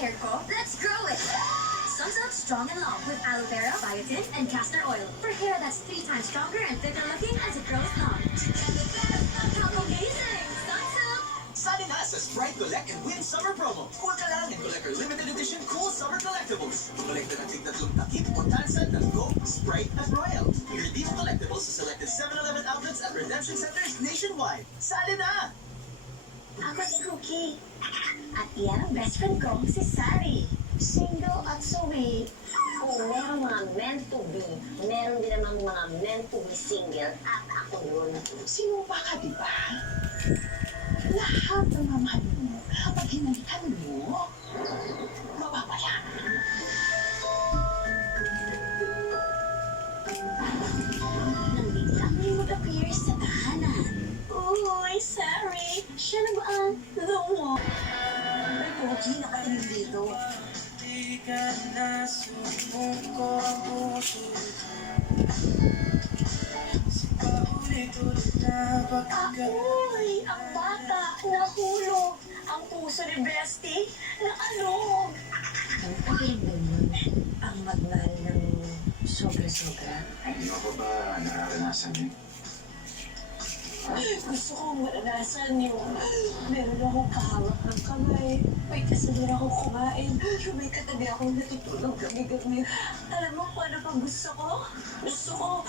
hair ko, let's grow it! Suns Up Strong and Long with aloe vera, biotin, and castor oil. For hair that's 3 times stronger and thicker looking as it grows long. How amazing! Suns Up! Sali na sa Sprite Collect and Win Summer Promo. Cool ka lang and collect our limited edition Cool Summer Collectibles. Kolekta ng tig-tatlong takip o tansan ng Coke, Sprite at Royal. I-redeem collectibles sa selected 7-Eleven outlets at redemption centers nationwide. Sali na! Ako si Cookie. At yan ang best friend ko, si Sari. Single at sweet. Kung meron mga meant to be, meron din namang mga meant to be single at ako yun. Sinupa ka, di ba? Lahat ng mamahal mo, kapag hinalikan mo, mapapaya. Nang biglang may mag-appear sa tahanan. Uy, sorry. Siya na ba ang the one? May Cookie, nakatingin dito. Di ka na sumuko ang puso. Sa paulit-ulit na pagkagat. Ako'y ang bata, nahulog. Ang puso ni Bestie, naalog. Ang pakiramdam mo, ang magmahal ng sobra-sobra. Hindi mo pa ba nararanasan yun? Gusto kong maranasan yung meron akong kahawak ng kamay. May kasalir akong kumain. Yung may katabi akong natutulog gabi-gabi. Alam mo kung ano pang gusto ko? Gusto ko